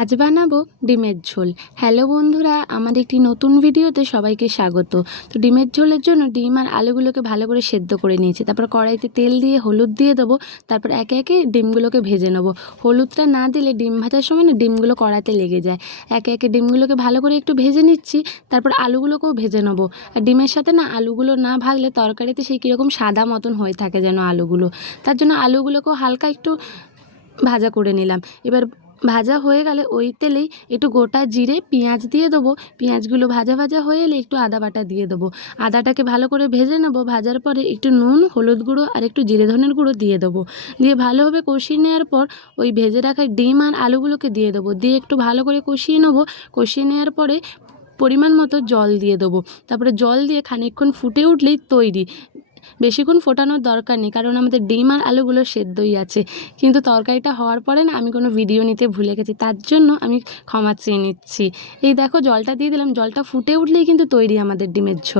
আজ বানাবো ডিমের ঝোল। হ্যালো বন্ধুরা, আমার একটি নতুন ভিডিওতে সবাইকে স্বাগত। তো ডিমের ঝোলের জন্য ডিম আর আলুগুলোকে ভালো করে সেদ্ধ করে নিয়েছি। তারপর কড়াইতে তেল দিয়ে হলুদ দিয়ে দেবো। তারপর একে একে ডিমগুলোকে ভেজে নেবো। হলুদটা না দিলে ডিম ভাজার সময় না ডিমগুলো কড়াইতে লেগে যায়। একে একে ডিমগুলোকে ভালো করে একটু ভেজে নিচ্ছি। তারপর আলুগুলোকেও ভেজে নেবো। আর ডিমের সাথে না আলুগুলো না ভাজলে তরকারিতে সেই কীরকম সাদা মতন হয়ে থাকে যেন আলুগুলো। তার জন্য আলুগুলোকেও হালকা একটু ভাজা করে নিলাম। এবার ভাজা হয়ে গেলে ওই তেলেই একটু গোটা জিরে পেঁয়াজ দিয়ে দেবো। পেঁয়াজগুলো ভাজা ভাজা হয়ে এলে একটু আদা বাটা দিয়ে দেবো। আদাটাকে ভালো করে ভেজে নেবো। ভাজার পরে একটু নুন, হলুদ গুঁড়ো আর একটু জিরে ধনের গুঁড়ো দিয়ে দেবো। দিয়ে ভালোভাবে কষিয়ে নেওয়ার পর ওই ভেজে রাখা ডিম আর আলুগুলোকে দিয়ে দেবো। দিয়ে একটু ভালো করে কষিয়ে নেবো। কষিয়ে নেওয়ার পরে পরিমাণ মতো জল দিয়ে দেবো। তারপরে জল দিয়ে খানিকক্ষণ ফুটে উঠলেই তৈরি। বেশিক্ষণ ফোটানোর দরকার নেই, কারণ আমাদের ডিম আর আলুগুলো সেদ্ধই আছে। কিন্তু তরকারিটা হওয়ার পরে না আমি কোনো ভিডিও নিতে ভুলে গেছি, তার জন্য আমি ক্ষমা চেয়ে নিচ্ছি। এই দেখো জলটা দিয়ে দিলাম। জলটা ফুটে উঠলেই কিন্তু তৈরি আমাদের ডিমের ঝোল।